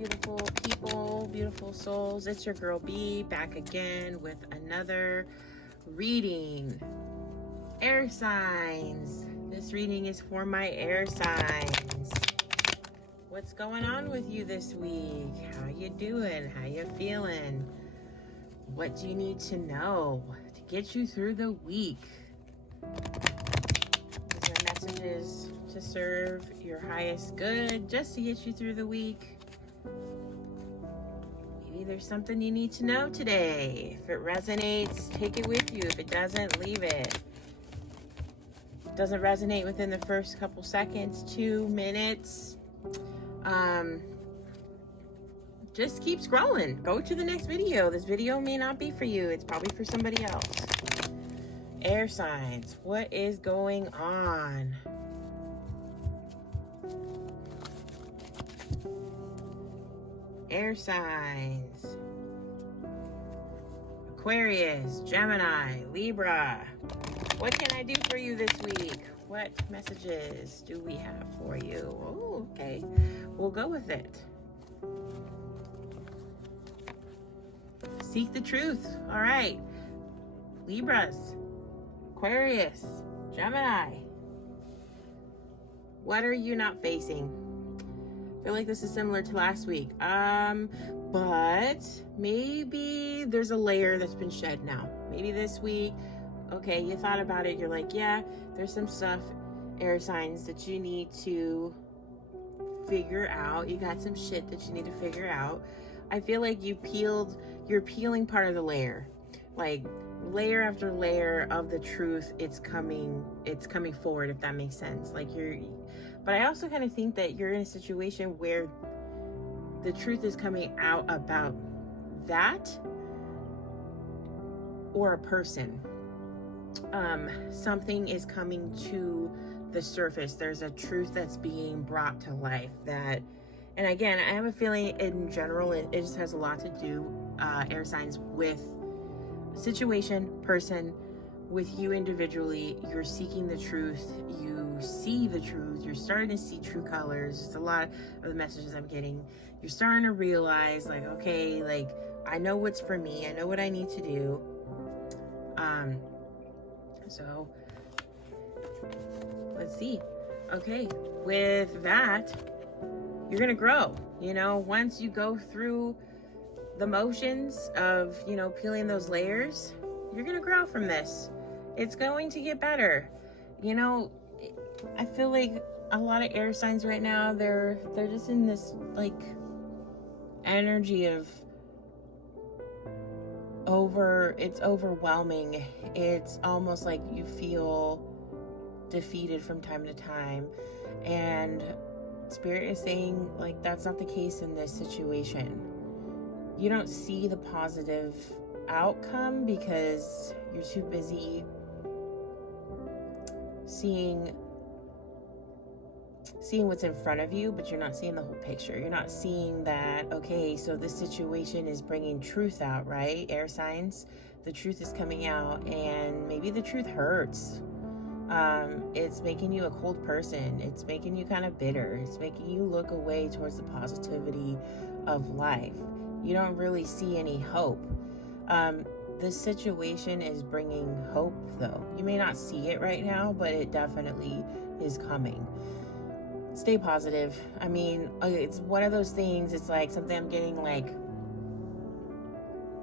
beautiful people, beautiful souls. It's your girl B back again with another reading. Air signs. This reading is for my air signs. What's going on with you this week? How you doing? How you feeling? What do you need to know to get you through the week? These are messages to serve your highest good, just to get you through the week. Maybe there's something you need to know today. If it resonates, take it with you. If it doesn't, leave it. Doesn't resonate within the first couple seconds, 2 minutes, just keep scrolling. Go to the next video. This video may not be for you. It's probably for somebody else. Air signs. What is going on? Air signs. Aquarius, Gemini, Libra. What can I do for you this week? What messages do we have for you? Oh, okay. We'll go with it. Seek the truth. All right. Libras, Aquarius, Gemini. What are you not facing? I feel like this is similar to last week. But maybe there's a layer that's been shed now. Maybe this week, okay, you thought about it. You're like, yeah, there's some stuff, air signs, that you need to figure out. You got some shit that you need to figure out. I feel like you're peeling part of the layer. Like layer after layer of the truth, it's coming forward, if that makes sense. But I also kind of think that you're in a situation where the truth is coming out about that or a person. Something is coming to the surface. There's a truth that's being brought to life that, and again, I have a feeling in general, it just has a lot to do, air signs, with situation, person, with you individually. You're seeking the truth. You see the truth. You're starting to see true colors. It's a lot of the messages I'm getting. You're starting to realize, like, okay, like, I know what's for me. I know what I need to do. So let's see. Okay, with that, you're gonna grow. Once you go through the motions of, peeling those layers, you're gonna grow from this. It's going to get better. I feel like a lot of air signs right now, they're just in this like energy of it's overwhelming. It's almost like you feel defeated from time to time, and Spirit is saying, like, that's not the case in this situation. You don't see the positive outcome because you're too busy seeing what's in front of you, but you're not seeing the whole picture. You're not seeing that, okay, so this situation is bringing truth out, right? Air signs, the truth is coming out, and maybe the truth hurts. It's making you a cold person. It's making you kind of bitter. It's making you look away towards the positivity of life. You don't really see any hope. This situation is bringing hope, though. You may not see it right now, but it definitely is coming. Stay positive. I mean, it's one of those things. It's like something I'm getting, like,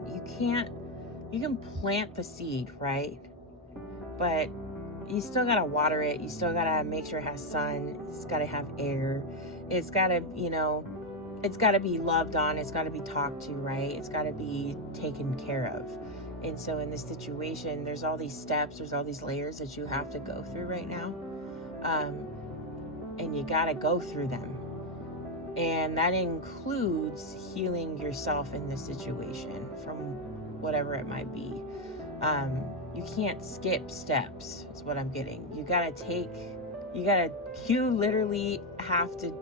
you can plant the seed, right? But you still gotta water it. You still gotta make sure it has sun. It's gotta have air. It's gotta, it's gotta be loved on. It's gotta be talked to, right? It's gotta be taken care of. And so in this situation, there's all these steps, there's all these layers that you have to go through right now. And you gotta go through them. And that includes healing yourself in this situation from whatever it might be. You can't skip steps, is what I'm getting. You literally have to,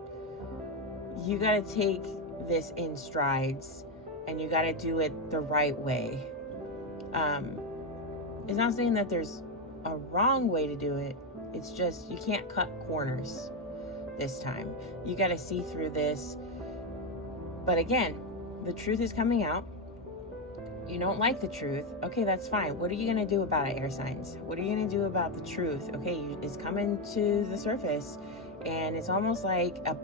you gotta take this in strides, and you gotta do it the right way. It's not saying that there's a wrong way to do it. It's just, you can't cut corners this time. You gotta see through this But again, the truth is coming out. You don't like the truth. Okay, that's fine. What are you going to do about it, air signs? What are you going to do about the truth? Okay, it's coming to the surface, and it's almost like a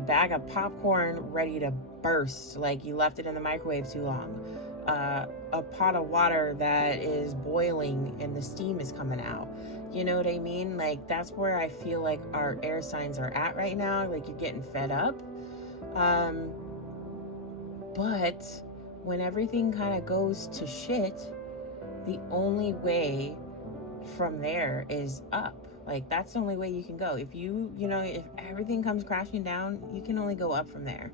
bag of popcorn ready to burst, like you left it in the microwave too long. A pot of water that is boiling and the steam is coming out. You know what I mean? Like, that's where I feel like our air signs are at right now. Like, you're getting fed up. But when everything kind of goes to shit, the only way from there is up. Like, that's the only way you can go. If if everything comes crashing down, you can only go up from there.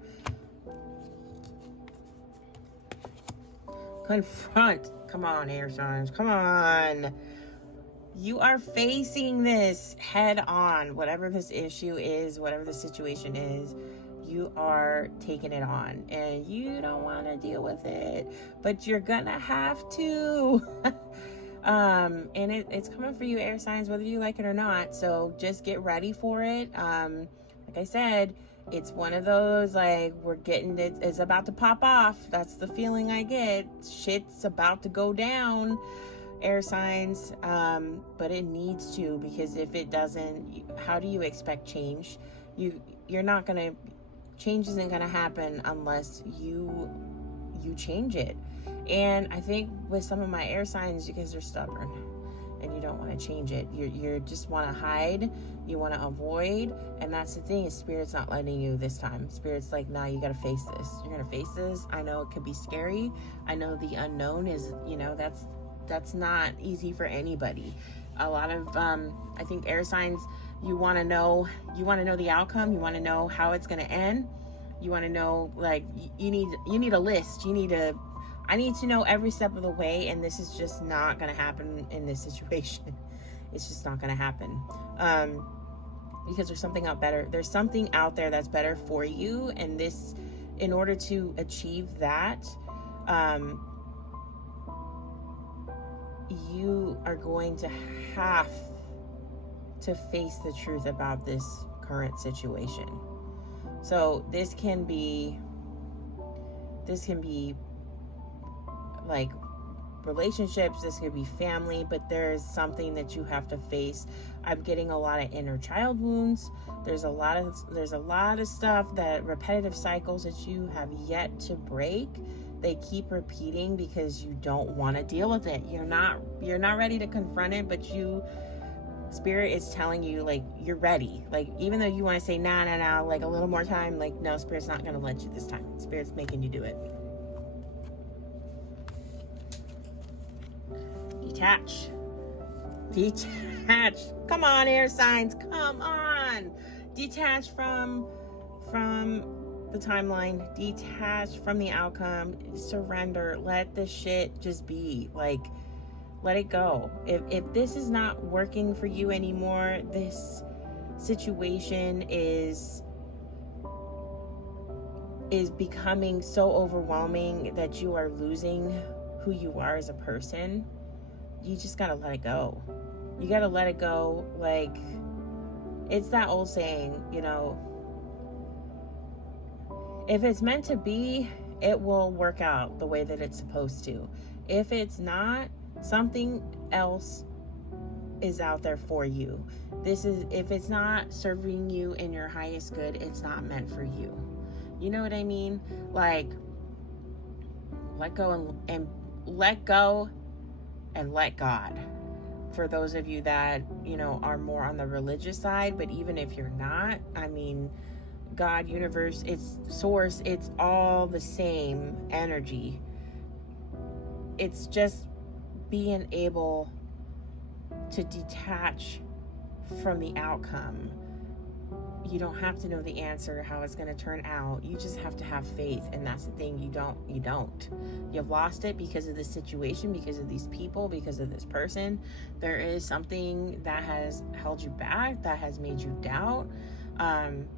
Confront. Come on, air signs. Come on. You are facing this head on. Whatever this issue is, whatever the situation is, you are taking it on. And you don't want to deal with it, but you're gonna have to. And it's coming for you, air signs, whether you like it or not. So just get ready for it. Like I said, it's one of those, like, it's about to pop off. That's the feeling I get. Shit's about to go down, air signs. But it needs to, because if it doesn't, how do you expect change? Change isn't gonna happen unless you change it. And I think with some of my air signs, you guys are stubborn and you don't want to change it. You just want to hide, you want to avoid, and that's the thing, is Spirit's not letting you this time. Spirit's like, nah, you got to face this. You're going to face this. I know it could be scary. I know the unknown is, that's not easy for anybody. A lot of, I think air signs, you want to know the outcome. You want to know how it's going to end. You want to know, like, you need a list. I need to know every step of the way, and this is just not going to happen in this situation. It's just not going to happen. Because there's something out there that's better for you, and this, in order to achieve that, you are going to have to face the truth about this current situation. So this can be like relationships, this could be family, but there's something that you have to face. I'm getting a lot of inner child wounds. There's a lot of stuff, that repetitive cycles that you have yet to break. They keep repeating because you don't want to deal with it. You're not ready to confront it, but Spirit is telling you, like, you're ready. Like, even though you want to say nah, like a little more time, like, no, Spirit's not going to let you this time. Spirit's making you do it. Detach. Come on, air signs. Come on. Detach from the timeline. Detach from the outcome. Surrender. Let the shit just be. Like, let it go. If this is not working for you anymore, this situation is becoming so overwhelming that you are losing who you are as a person, you just gotta let it go. You gotta let it go. Like, it's that old saying, if it's meant to be, it will work out the way that it's supposed to. If it's not, something else is out there for you. If it's not serving you in your highest good, it's not meant for you. You know what I mean? Like, let go and let go and let God. For those of you that, are more on the religious side, but even if you're not, I mean, God, universe, it's source, it's all the same energy. It's just being able to detach from the outcome. You don't have to know the answer, how it's going to turn out. You just have to have faith. And that's the thing. You don't. You've lost it because of this situation, because of these people, because of this person. There is something that has held you back, that has made you doubt. And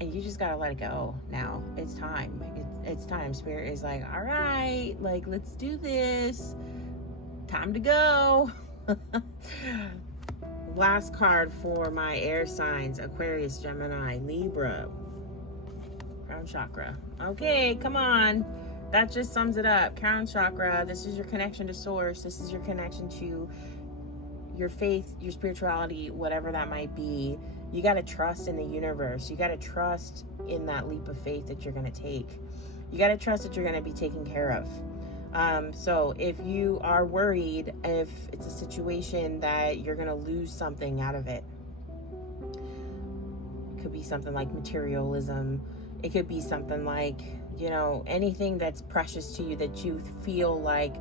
you just got to let it go now. It's time. It's time. Spirit is like, all right, like, let's do this. Time to go. last card for my air signs: Aquarius, Gemini, Libra. Crown chakra. Okay, come on. That just sums it up. Crown chakra. This is your connection to source. This is your connection to your faith, your spirituality, whatever that might be. You got to trust in the universe. You got to trust in that leap of faith that you're going to take. You got to trust that you're going to be taken care of. So if you are worried, if it's a situation that you're going to lose something out of it, it could be something like materialism. It could be something like, you know, anything that's precious to you that you feel like,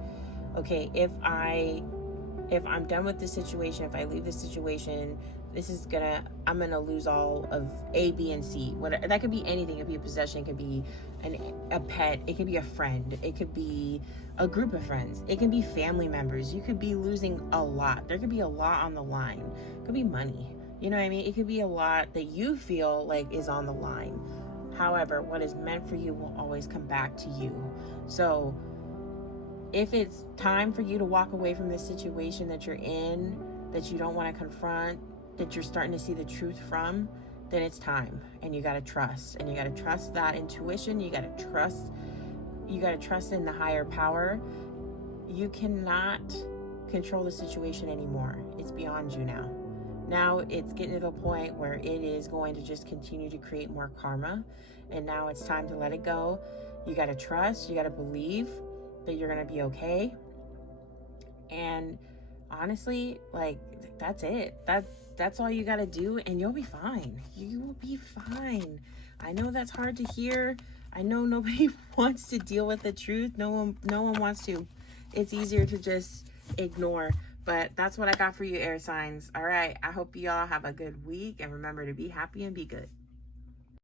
okay, if I'm done with this situation, if I leave this situation, I'm gonna lose all of A, B, and C. Whatever, that could be anything. It could be a possession, it could be a pet, it could be a friend, it could be a group of friends, it can be family members. You could be losing a lot. There could be a lot on the line. It could be money. You know what I mean? It could be a lot that you feel like is on the line. However, what is meant for you will always come back to you. So if it's time for you to walk away from this situation that you're in, that you don't want to confront, that you're starting to see the truth from, then it's time. And you got to trust. And you got to trust that intuition. You got to trust in the higher power. You cannot control the situation anymore. It's beyond you now. Now it's getting to the point where it is going to just continue to create more karma. And now it's time to let it go. You got to trust. You got to believe that you're going to be okay. And honestly, like, that's it. That's all you got to do, and you'll be fine. You will be fine. I know that's hard to hear. I know nobody wants to deal with the truth. No one wants to. It's easier to just ignore. But that's what I got for you, air signs. All right. I hope you all have a good week, and remember to be happy and be good.